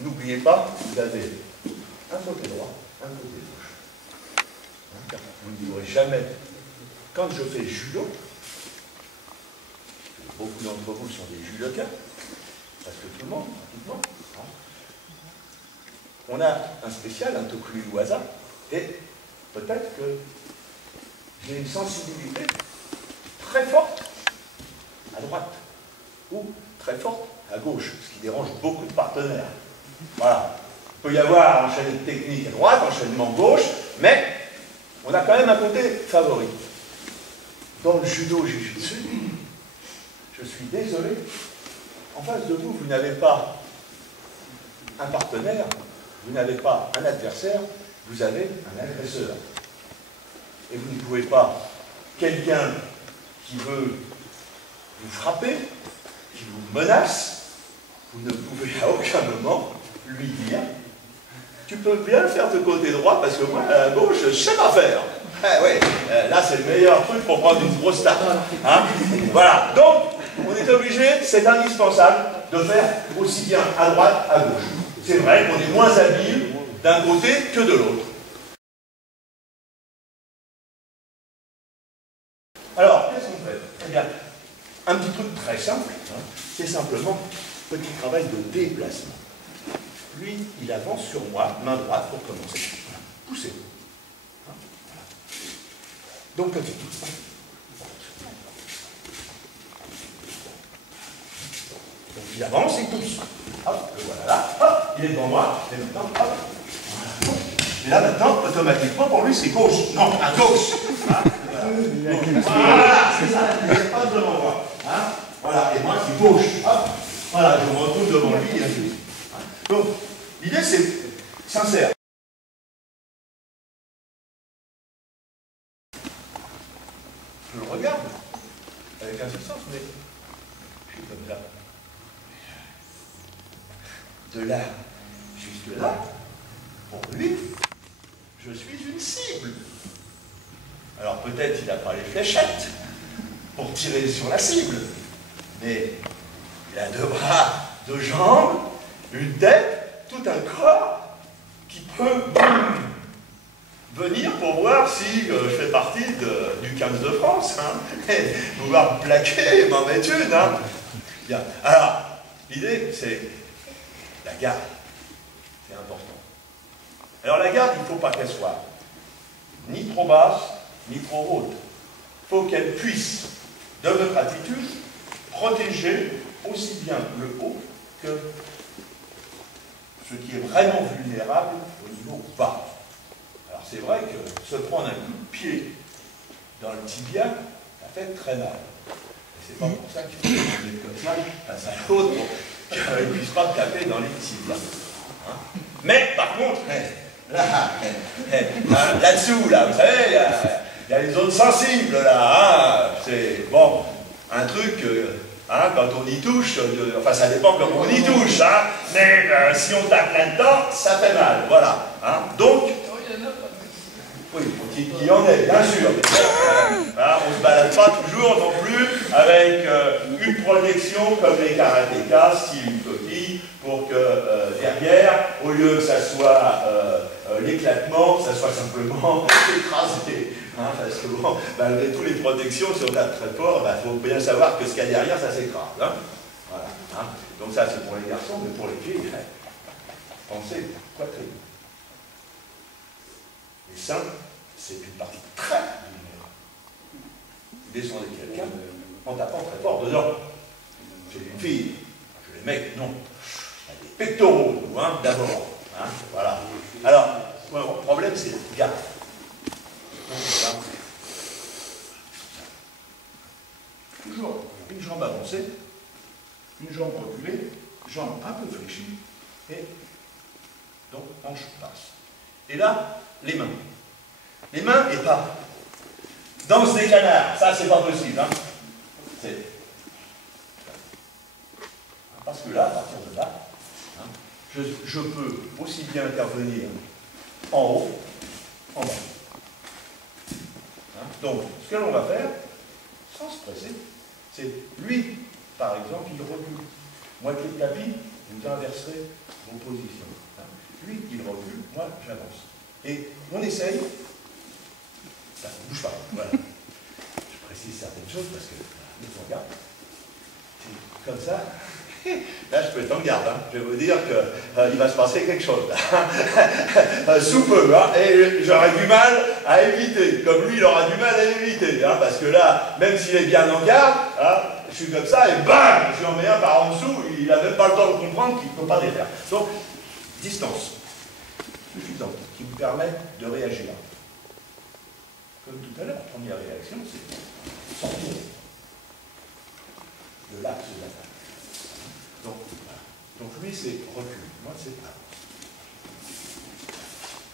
n'oubliez pas, vous avez un côté droit, un côté gauche. Hein, vous ne pourrez jamais. Quand je fais judo, beaucoup d'entre vous sont des judokas, parce que tout le monde, pratiquement, hein, on a un spécial, un Tokuri Waza, et peut-être que j'ai une sensibilité très forte à droite, ou très forte à gauche, ce qui dérange beaucoup de partenaires. Voilà. Il peut y avoir enchaînement technique à droite, enchaînement gauche, mais on a quand même un côté favori. Dans le judo jiu-jitsu, je suis désolé, en face de vous, vous n'avez pas un partenaire, vous n'avez pas un adversaire, vous avez un agresseur. Et vous ne pouvez pas, quelqu'un qui veut vous frapper, qui vous menace, vous ne pouvez à aucun moment lui dire « Tu peux bien faire de côté droit parce que moi, à gauche, je ne sais pas faire. » Oui, là, c'est le meilleur truc pour prendre une grosse tarte. Hein, voilà. Donc, on est obligé, c'est indispensable, de faire aussi bien à droite, à gauche. C'est vrai qu'on est moins habile d'un côté que de l'autre. Alors, qu'est-ce qu'on fait? Eh bien, un petit truc très simple, hein, c'est simplement petit travail de déplacement. Lui, il avance sur moi, main droite pour commencer. Voilà. Poussez. Hein, voilà. Donc, petit tout. Donc, il avance et pousse. Hop, le voilà là. Hop, il est devant moi. Et maintenant, hop. Voilà. Et là, maintenant, automatiquement, pour lui, c'est gauche. Non, à gauche. Hein, voilà, c'est ça. Il n'est pas devant moi. Hein, voilà, et moi, c'est gauche. Hop. Voilà, je me retrouve devant lui et ainsi de suite. Donc, l'idée, c'est sincère. Je le regarde avec insistance, mais je suis comme ça. De là jusque là, pour lui, je suis une cible. Alors peut-être il n'a pas les fléchettes pour tirer sur la cible, mais il a deux bras, deux jambes, une tête, tout un corps qui peut venir pour voir si je fais partie du 15 de France, hein, et pouvoir me plaquer et m'en mettre une. Hein. Bien. Alors, l'idée, c'est la garde. C'est important. Alors la garde, il ne faut pas qu'elle soit ni trop basse, ni trop haute. Il faut qu'elle puisse, de votre attitude, protéger aussi bien le haut que ce qui est vraiment vulnérable au niveau bas. Alors c'est vrai que se prendre un coup de pied dans le tibia, ça fait très mal. Et c'est pas pour ça qu'il faut être comme ça face à l'autre pour qu'il ne puisse pas me taper dans les tibias. Hein? Mais par contre, là-dessous, là, vous savez, il y a les zones sensibles, là. Hein? C'est bon, un truc. Hein, quand on y touche, enfin ça dépend comment on y touche, hein, mais si on tape là-dedans, ça fait mal, voilà. Hein, donc, oui, qu'il y en ait, bien sûr. Hein, on ne se balade pas toujours non plus avec une protection comme les karatékas, style une coquille, pour que derrière, au lieu que ça soit l'éclatement, ça soit simplement écrasé. Hein, parce que bon, malgré toutes les protections, si on tape très fort, il faut bien savoir que ce qu'il y a derrière, ça s'écrase. Hein. Voilà, hein. Donc ça, c'est pour les garçons, mais pour les filles, pensez poitrine. Les seins, c'est une partie très vulnérable. Vous descendez quelqu'un en tapant très fort dedans. J'ai une fille, je les mecs, non. Il y a des pectoraux, hein, d'abord. Hein, voilà. Alors, le problème, c'est le garde. Toujours une jambe avancée, une jambe reculée, jambe un peu fléchie, et donc hanche basse. Et là, les mains. Les mains et pas. Danse des canards, ça c'est pas possible. Hein. Parce que là, à partir de là, hein, je peux aussi bien intervenir en haut, en bas. Donc, ce que l'on va faire, sans se presser, c'est lui, par exemple, il recule. Moitié de tapis, vous inverserez vos positions. Lui, il recule, moi, j'avance. Et on essaye, ça ne bouge pas. Voilà. Je précise certaines choses parce que, on regarde. C'est comme ça. Là, je peux être en garde. Hein. Je vais vous dire qu'il va se passer quelque chose. Sous peu. Hein. Et j'aurai du mal à éviter. Comme lui, il aura du mal à éviter. Hein, parce que là, même s'il est bien en garde, hein, je suis comme ça et bam, je lui en mets un par en dessous. Il n'a même pas le temps de comprendre qu'il ne peut pas défaire. Donc, distance suffisante qui vous permet de réagir. Comme tout à l'heure, la première réaction, c'est sortir de l'axe de l'attaque. Donc, voilà. Donc lui, c'est recul. Moi, c'est avance.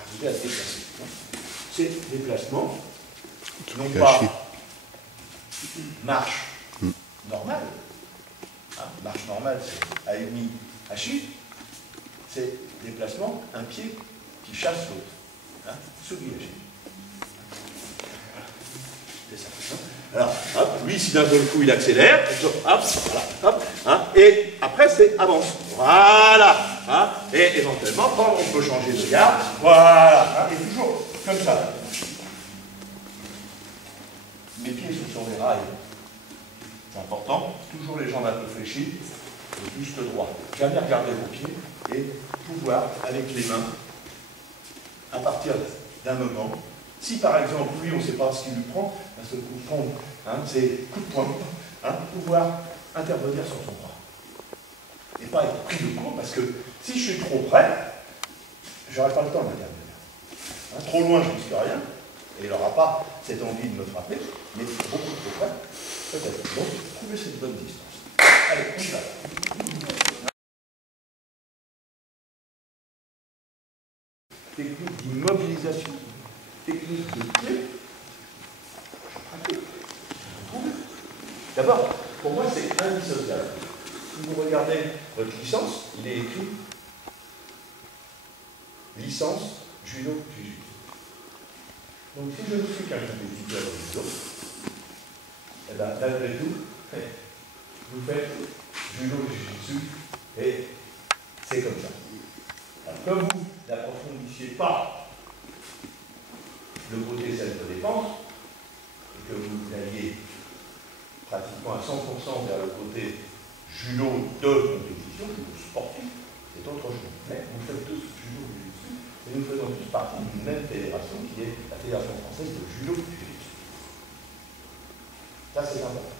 Arriver à se déplacer. C'est déplacement, non pas marche normale. Hein, marche normale, c'est A,5 H. C'est déplacement, un pied qui chasse l'autre. Hein, Sugi-H. C'est ça. Hein. Alors, hop, lui, si d'un seul coup il accélère, hop, voilà, hop, hein, et après c'est avance. Voilà. Hein, et éventuellement, quand on peut changer de garde, voilà. Hein, et toujours comme ça. Mes pieds sont sur les rails. C'est important. Toujours les jambes un peu fléchies. Le buste droit. Jamais regarder vos pieds et pouvoir, avec les mains, à partir d'un moment, si par exemple, lui, on ne sait pas ce qu'il lui prend, un seul coup de pompe, hein, c'est coup de poing, hein, pouvoir intervenir sur son bras. Et pas être pris de court, parce que si je suis trop près, je n'aurai pas le temps d'intervenir. Hein, trop loin, je ne risque rien, et il n'aura pas cette envie de me frapper, mais beaucoup trop près, peut-être. Donc, trouvez cette bonne distance. Allez, on y va. Technique d'immobilisation, technique de clé. D'abord, pour moi, c'est indissociable. Si vous regardez votre licence, il est écrit licence judo jiu-jitsu. Donc, si je ne suis qu'un compétiteur de judo, eh bien, malgré tout, vous faites judo jiu-jitsu et c'est comme ça. Alors, comme vous n'approfondissiez pas le côté self-défense et que vous alliez pratiquement à 100% vers le côté judo de compétition, judo sportif, c'est autre chose. Mais vous faites tous judo jiu-jitsu et nous faisons tous partie d'une même fédération qui est la Fédération française de judo jiu-jitsu. Ça, c'est important.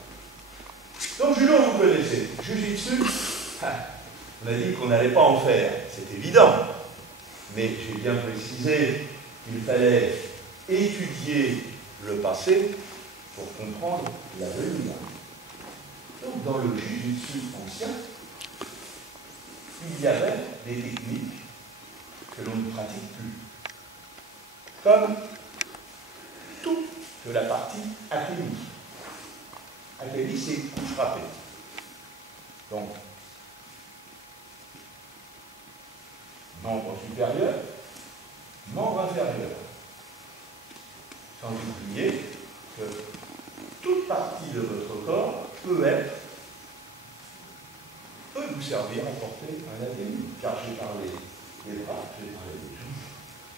Donc, judo, vous connaissez. Jiu-jitsu, on a dit qu'on n'allait pas en faire, c'est évident. Mais j'ai bien précisé qu'il fallait étudier le passé pour comprendre l'avenir. Donc, dans le jiu-jitsu ancien, il y avait des techniques que l'on ne pratique plus. Comme toute la partie akemi. Akemi, c'est coup frappé. Donc, membre supérieur, membre inférieur. Sans oublier que toute partie de votre corps peut vous servir à porter un akemi. Car j'ai parlé des bras, j'ai parlé des jambes,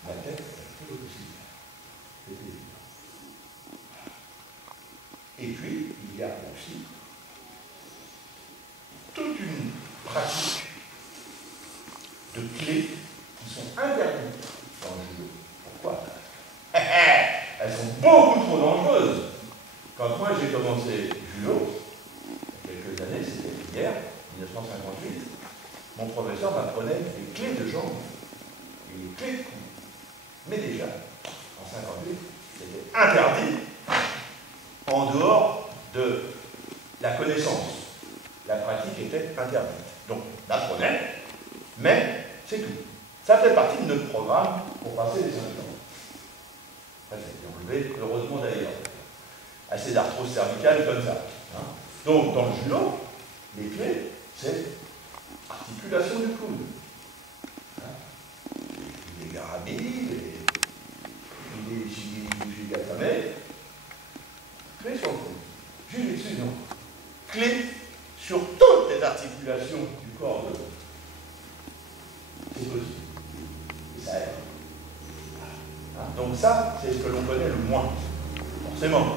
la tête, c'est aussi. C'est évident. Et puis, il y a aussi toute une pratique de clés qui sont interdites dans le judo. Pourquoi? Elles sont beaucoup trop dangereuses. Quand moi j'ai commencé judo, il y a quelques années, c'était hier, 1958, mon professeur m'apprenait les clés de jambes et les clés de cou. Mais déjà, en 1958, c'était interdit en dehors de la connaissance. La pratique était interdite. Donc, on apprenait, mais c'est tout. Ça fait partie de notre programme pour passer les ceintures. Ça, c'est enlevé, heureusement d'ailleurs. Assez d'arthrose cervicale comme ça. Hein. Donc, dans le judo, les clés, c'est articulation du coude. Hein. Les garabi, les shigatame, clés sur le coude. Jiu-jitsu, non. Clés sur toutes les articulations du corps de l'autre. c'est possible. Et ça aide. Hein, donc ça, c'est ce que l'on connaît le moins. Forcément.